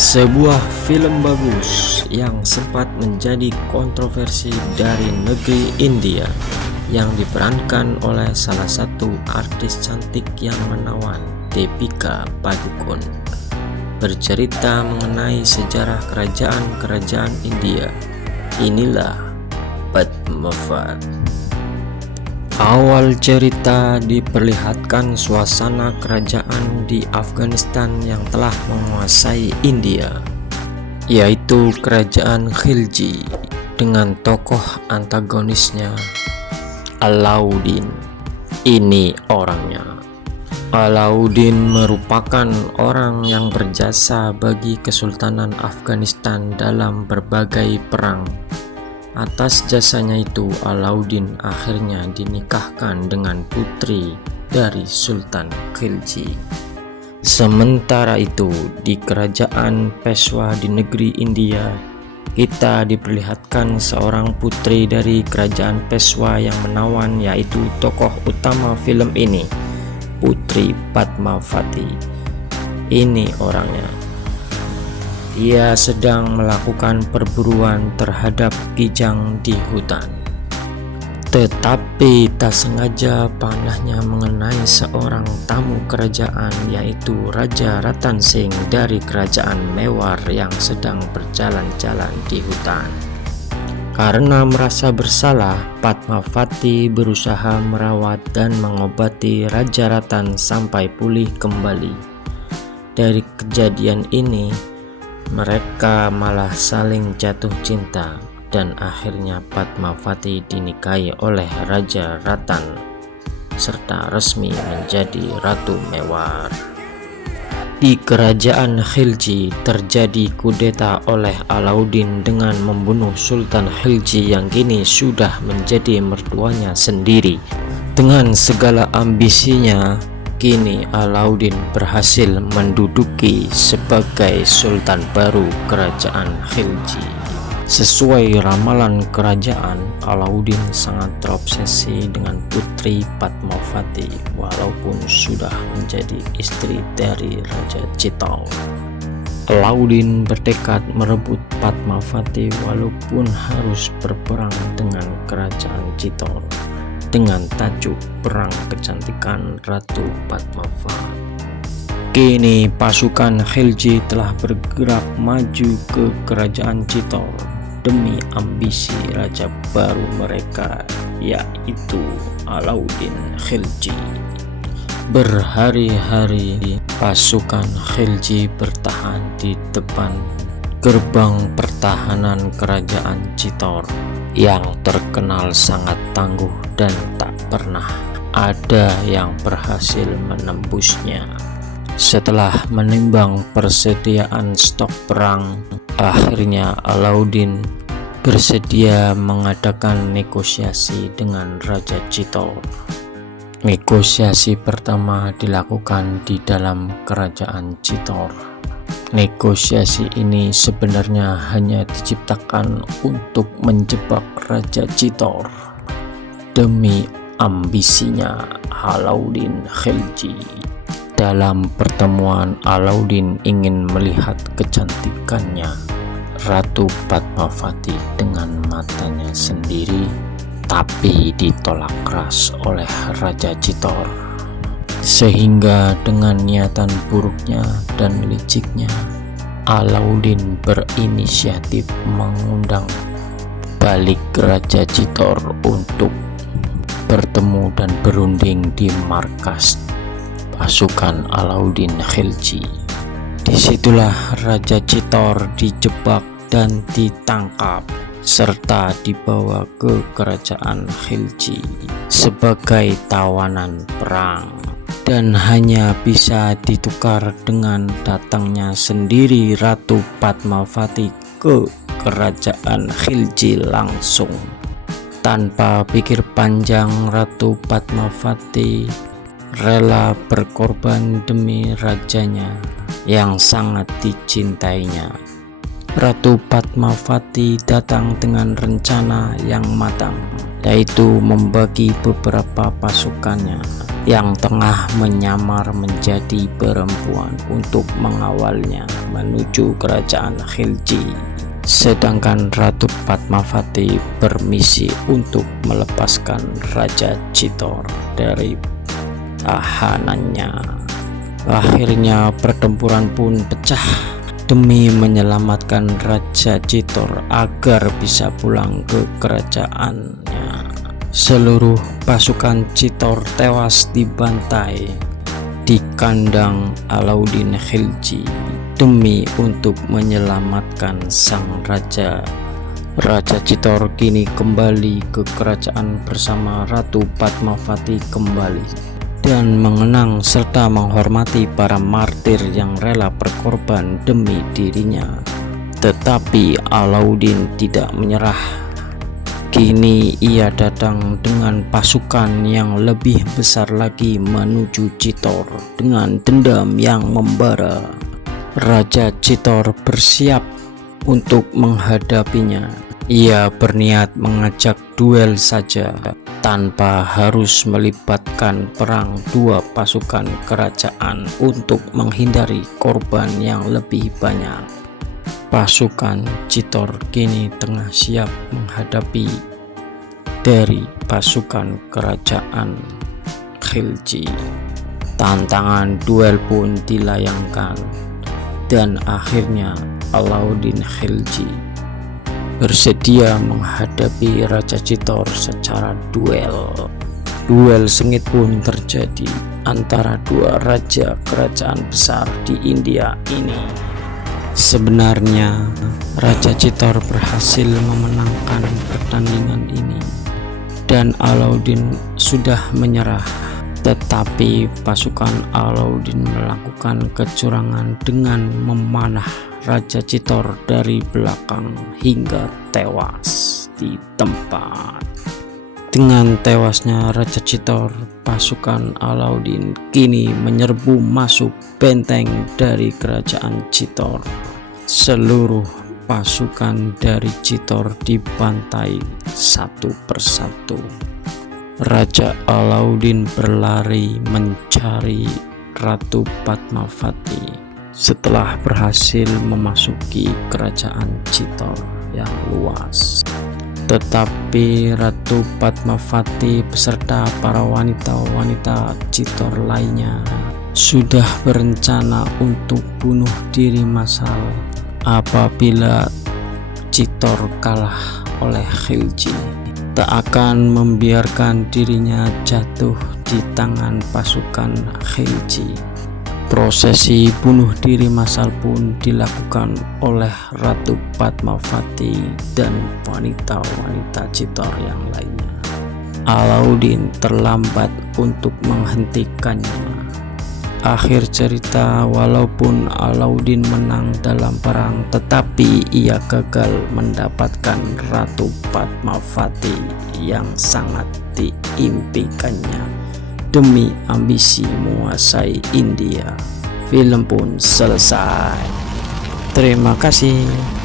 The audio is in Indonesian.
Sebuah film bagus yang sempat menjadi kontroversi dari negeri India yang diperankan oleh salah satu artis cantik yang menawan, Deepika Padukone, bercerita mengenai sejarah kerajaan-kerajaan India. Inilah Padmavat. Awal cerita diperlihatkan suasana kerajaan di Afghanistan yang telah menguasai India, yaitu kerajaan Khilji dengan tokoh antagonisnya Alauddin. Ini orangnya. Alauddin merupakan orang yang berjasa bagi Kesultanan Afghanistan dalam berbagai perang. Atas jasanya itu, Alauddin akhirnya dinikahkan dengan putri dari Sultan Khilji. Sementara itu, di kerajaan Peshwa di negeri India, kita diperlihatkan seorang putri dari kerajaan Peshwa yang menawan, yaitu tokoh utama film ini, Putri Padmavati. Ini orangnya. Dia sedang melakukan perburuan terhadap kijang di hutan. Tetapi tak sengaja panahnya mengenai seorang tamu kerajaan, yaitu Raja Ratan Singh dari kerajaan Mewar yang sedang berjalan-jalan di hutan. Karena merasa bersalah, Padmavati berusaha merawat dan mengobati Raja Ratan sampai pulih kembali. Dari kejadian ini, mereka malah saling jatuh cinta dan akhirnya Padmavati dinikahi oleh Raja Ratan serta resmi menjadi Ratu Mewar. Di kerajaan Khilji terjadi kudeta oleh Alauddin dengan membunuh Sultan Khilji yang kini sudah menjadi mertuanya sendiri. Dengan segala ambisinya, kini Alauddin berhasil menduduki sebagai Sultan baru kerajaan Khilji. Sesuai ramalan kerajaan, Alauddin sangat terobsesi dengan putri Padmavati walaupun sudah menjadi istri dari Raja Chitor. Alauddin bertekad merebut Padmavati walaupun harus berperang dengan kerajaan Chitor dengan tajuk Perang Kecantikan Ratu Padmavat. Kini pasukan Khilji telah bergerak maju ke kerajaan Chitor demi ambisi raja baru mereka, yaitu Alauddin Khilji. Berhari-hari pasukan Khilji bertahan di depan gerbang pertahanan kerajaan Chitor yang terkenal sangat tangguh dan tak pernah ada yang berhasil menembusnya. Setelah menimbang persediaan stok perang, akhirnya Alauddin bersedia mengadakan negosiasi dengan Raja Chitor. Negosiasi pertama dilakukan di dalam kerajaan Chitor. Negosiasi ini sebenarnya hanya diciptakan untuk menjebak Raja Chitor demi ambisinya Alauddin Khilji. Dalam pertemuan, Alauddin ingin melihat kecantikannya Ratu Padmavati dengan matanya sendiri, tapi ditolak keras oleh Raja Chitor. Sehingga dengan niatan buruknya dan liciknya, Alauddin berinisiatif mengundang balik Raja Chitor untuk bertemu dan berunding di markas pasukan Alauddin Khilji. Disitulah Raja Chitor dijebak dan ditangkap serta dibawa ke kerajaan Khilji sebagai tawanan perang, dan hanya bisa ditukar dengan datangnya sendiri Ratu Padmavati ke kerajaan Khilji langsung. Tanpa pikir panjang, Ratu Padmavati rela berkorban demi rajanya yang sangat dicintainya. Ratu Padmavati datang dengan rencana yang matang, yaitu membagi beberapa pasukannya yang tengah menyamar menjadi perempuan untuk mengawalnya menuju kerajaan Khilji. Sedangkan Ratu Padmavati bermisi untuk melepaskan Raja Chitor dari tahanannya. Akhirnya pertempuran pun pecah demi menyelamatkan Raja Chitor agar bisa pulang ke kerajaannya. Seluruh pasukan Chitor tewas dibantai di kandang Alauddin Khilji demi untuk menyelamatkan sang raja. Raja Chitor kini kembali ke kerajaan bersama Ratu Padmavati kembali dan mengenang serta menghormati para martir yang rela berkorban demi dirinya. Tetapi Alauddin tidak menyerah. Kini ia datang dengan pasukan yang lebih besar lagi menuju Chitor dengan dendam yang membara. Raja Chitor bersiap untuk menghadapinya. Ia berniat mengajak duel saja tanpa harus melibatkan perang dua pasukan kerajaan untuk menghindari korban yang lebih banyak. Pasukan Chitor kini tengah siap menghadapi dari pasukan kerajaan Khilji. Tantangan duel pun dilayangkan dan akhirnya Alauddin Khilji bersedia menghadapi Raja Chitor secara duel. Duel sengit pun terjadi antara dua raja kerajaan besar di India ini. Sebenarnya Raja Chitor berhasil memenangkan pertandingan ini dan Alauddin sudah menyerah. Tetapi pasukan Alauddin melakukan kecurangan dengan memanah Raja Chitor dari belakang hingga tewas di tempat. Dengan tewasnya Raja Chitor, pasukan Alauddin kini menyerbu masuk benteng dari kerajaan Chitor. Seluruh pasukan dari Chitor dibantai satu persatu. Raja Alauddin berlari mencari Ratu Padmavati setelah berhasil memasuki kerajaan Chitor yang luas. Tetapi Ratu Padmavati beserta para wanita-wanita Chitor lainnya sudah berencana untuk bunuh diri massal apabila Chitor kalah oleh Khilji. Tak akan membiarkan dirinya jatuh di tangan pasukan Khilji. Prosesi bunuh diri massal pun dilakukan oleh Ratu Padmavati dan wanita-wanita Chitor yang lainnya. Alauddin terlambat untuk menghentikannya. Akhir cerita, walaupun Alauddin menang dalam perang, tetapi ia gagal mendapatkan Ratu Padmavati yang sangat diimpikannya demi ambisi menguasai India. Film pun selesai. Terima kasih.